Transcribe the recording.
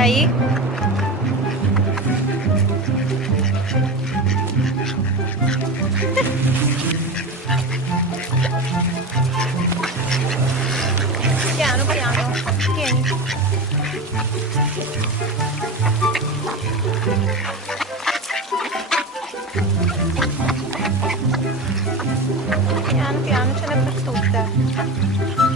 Ok? Piano, piano. Tieni. Piano, piano, ce n'è per tutte.